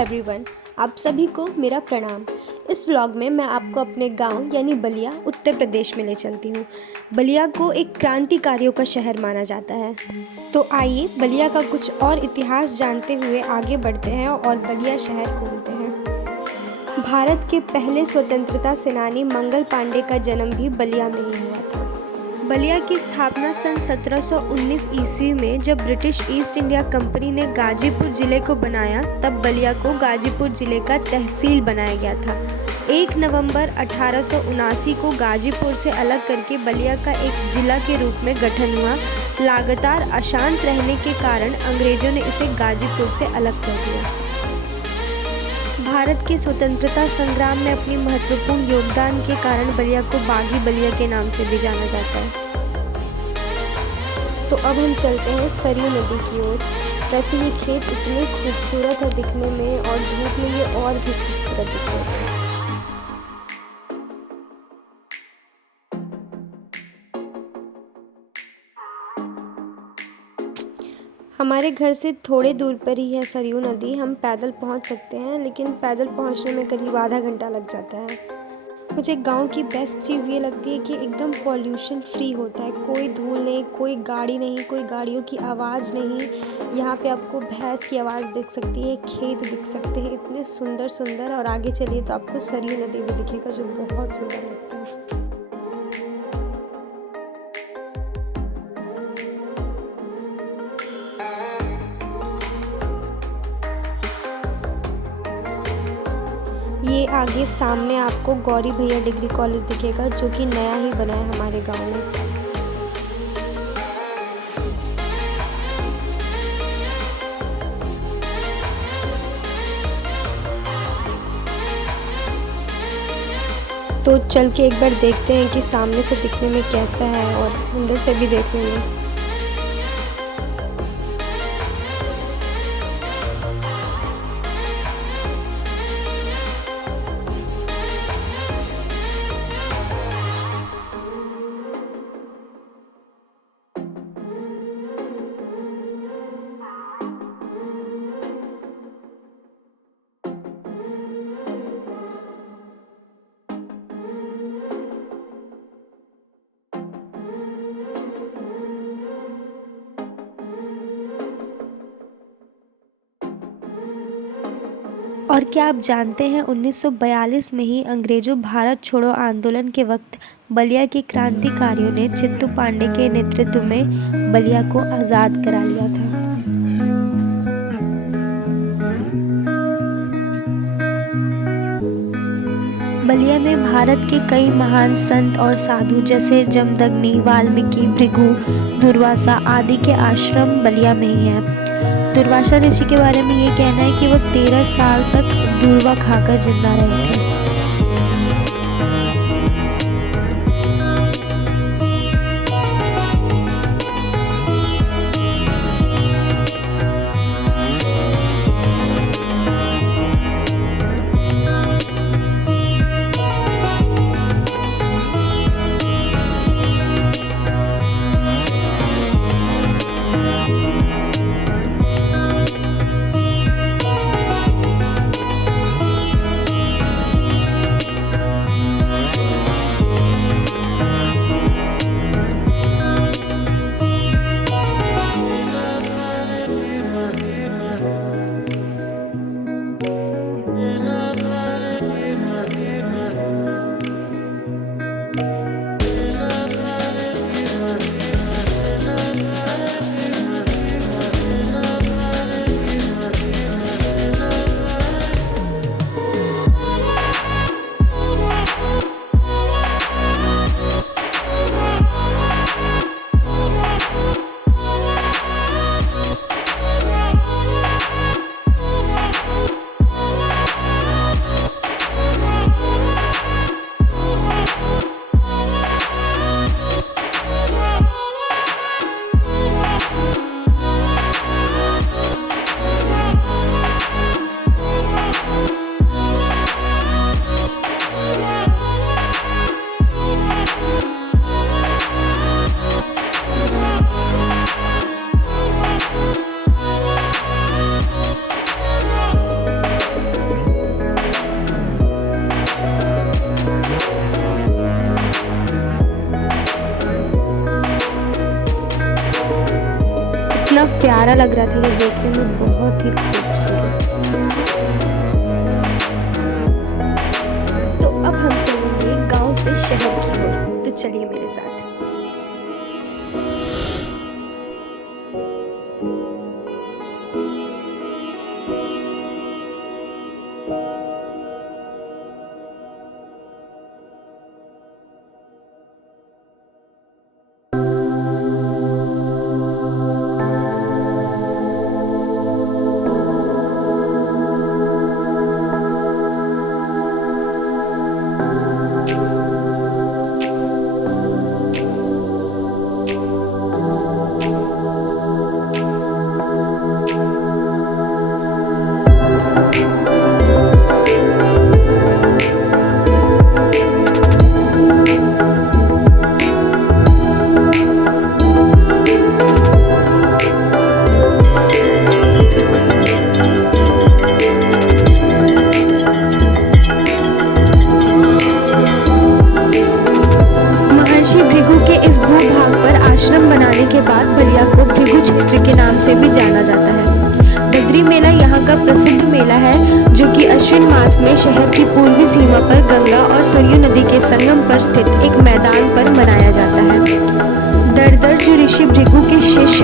Everyone, आप सभी को मेरा प्रणाम। इस व्लॉग में मैं आपको अपने गांव यानी बलिया उत्तर प्रदेश में ले चलती हूँ। बलिया को एक क्रांतिकारियों का शहर माना जाता है। तो आइए बलिया का कुछ और इतिहास जानते हुए आगे बढ़ते हैं और बलिया शहर घूमते हैं। भारत के पहले स्वतंत्रता सेनानी मंगल पांडे का जन्म भी बलिया में ही हुआ था। बलिया की स्थापना सन 1719 ईस्वी में जब ब्रिटिश ईस्ट इंडिया कंपनी ने गाजीपुर जिले को बनाया, तब बलिया को गाजीपुर जिले का तहसील बनाया गया था। 1 नवंबर 1879 को गाजीपुर से अलग करके बलिया का एक जिला के रूप में गठन हुआ। लगातार अशांत रहने के कारण अंग्रेजों ने इसे गाजीपुर से अलग कर दिया। भारत के स्वतंत्रता संग्राम में अपनी महत्वपूर्ण योगदान के कारण बलिया को बागी बलिया के नाम से भी जाना जाता है। तो अब हम चलते हैं सरयू नदी की ओर। वैसे ये खेत इतने खूबसूरत है दिखने में, और धूप में ये और भी खूबसूरत दिख रहे हैं। हमारे घर से थोड़े दूर पर ही है सरयू नदी। हम पैदल पहुंच सकते हैं, लेकिन पैदल पहुंचने में करीब आधा घंटा लग जाता है। मुझे गांव की बेस्ट चीज़ ये लगती है कि एकदम पॉल्यूशन फ्री होता है। कोई धूल नहीं, कोई गाड़ी नहीं, कोई गाड़ियों की आवाज़ नहीं। यहाँ पे आपको भैंस की आवाज़ दिख सकती है, खेत दिख सकते हैं, इतने सुंदर सुंदर। और आगे चलिए तो आपको सरयू नदी भी दिखेगा, जो बहुत सुंदर लगता है। ये आगे सामने आपको गौरी भैया डिग्री कॉलेज दिखेगा, जो कि नया ही बना है हमारे गांव में। तो चल के एक बार देखते हैं कि सामने से दिखने में कैसा है, और अंदर से भी देख लेंगे। और क्या आप जानते हैं 1942 में ही अंग्रेजों भारत छोड़ो आंदोलन के वक्त बलिया के क्रांतिकारियों ने चित्तू पांडे के नेतृत्व में बलिया को आज़ाद करा लिया था। बलिया में भारत के कई महान संत और साधु जैसे जमदग्नि, वाल्मीकि, भृगु, दुर्वासा आदि के आश्रम बलिया में ही हैं। दुर्वासा ऋषि के बारे में ये कहना है कि वो 13 साल तक दूर्वा खाकर जिंदा रहे थे। इतना प्यारा लग रहा था ये देखने में, बहुत ही खूबसूरत। तो अब हम चलेंगे गांव से शहर की ओर, तो चलिए मेरे साथ। के बाद बलिया को भृगु क्षेत्र के नाम से भी जाना जाता है। बद्री मेला यहाँ का प्रसिद्ध मेला है, जो कि अश्विन मास में शहर की पूर्वी सीमा पर गंगा और सरयू नदी के संगम पर स्थित एक मैदान पर मनाया जाता है। दरदर जो ऋषि भृगु के शिष्य